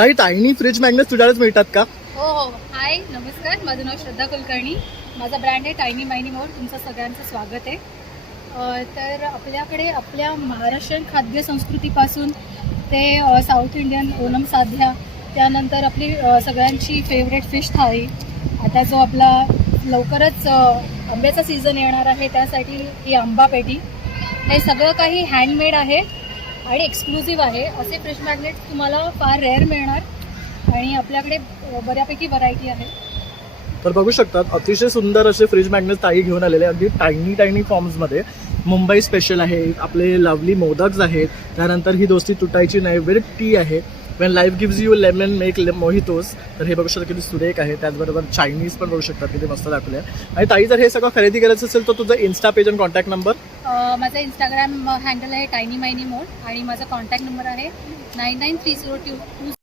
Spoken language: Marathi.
ताई टायनी फ्रीज मॅग्नेट तुझ्याकडेच मिळतात का? हो हो. हाय नमस्कार, माझं नाव श्रद्धा कुलकर्णी. माझा ब्रँड आहे टायनी मायनी मोर. तुमचं सगळ्यांचं स्वागत आहे. तर आपल्याकडे आपल्या महाराष्ट्रीयन खाद्य संस्कृतीपासून ते साऊथ इंडियन ओणम साध्या, त्यानंतर आपली सगळ्यांची फेवरेट फिश थाळी, आता जो आपला लवकरच आंब्याचा सीझन येणार आहे त्यासाठी ही आंबा पेटी, हे सगळं काही हँडमेड आहे आणि एक्सक्लुझिव्ह आहे. असे फ्रिज मॅग्नेट तुम्हाला फार रेअर मिळणार आणि आपल्याकडे बऱ्यापैकी व्हरायटी आहे. तर बघू शकतात अतिशय सुंदर असे फ्रीज मॅग्नेट ताई घेऊन आलेले, अगदी टायनी फॉर्म्समध्ये. मुंबई स्पेशल आहे, आपले लवली मोदक्स आहेत, त्यानंतर ही दोस्ती तुटायची नाही विथ टी आहे. Wien life gives you lemon make mojitos. तर हे बघू शकता किती सुरेख आहे. त्याचबरोबर चायनीज पण बघू शकतात किती मस्त दाखवले आहे. आणि ताई जर हे सगळं खरेदी करायचं असेल तर तुझं इन्स्टा पेज आणि कॉन्टॅक्ट नंबर? माझा इंस्टाग्राम हँडल आहे टायनी मायनी मोर आणि माझा कॉन्टॅक्ट नंबर आहे 993022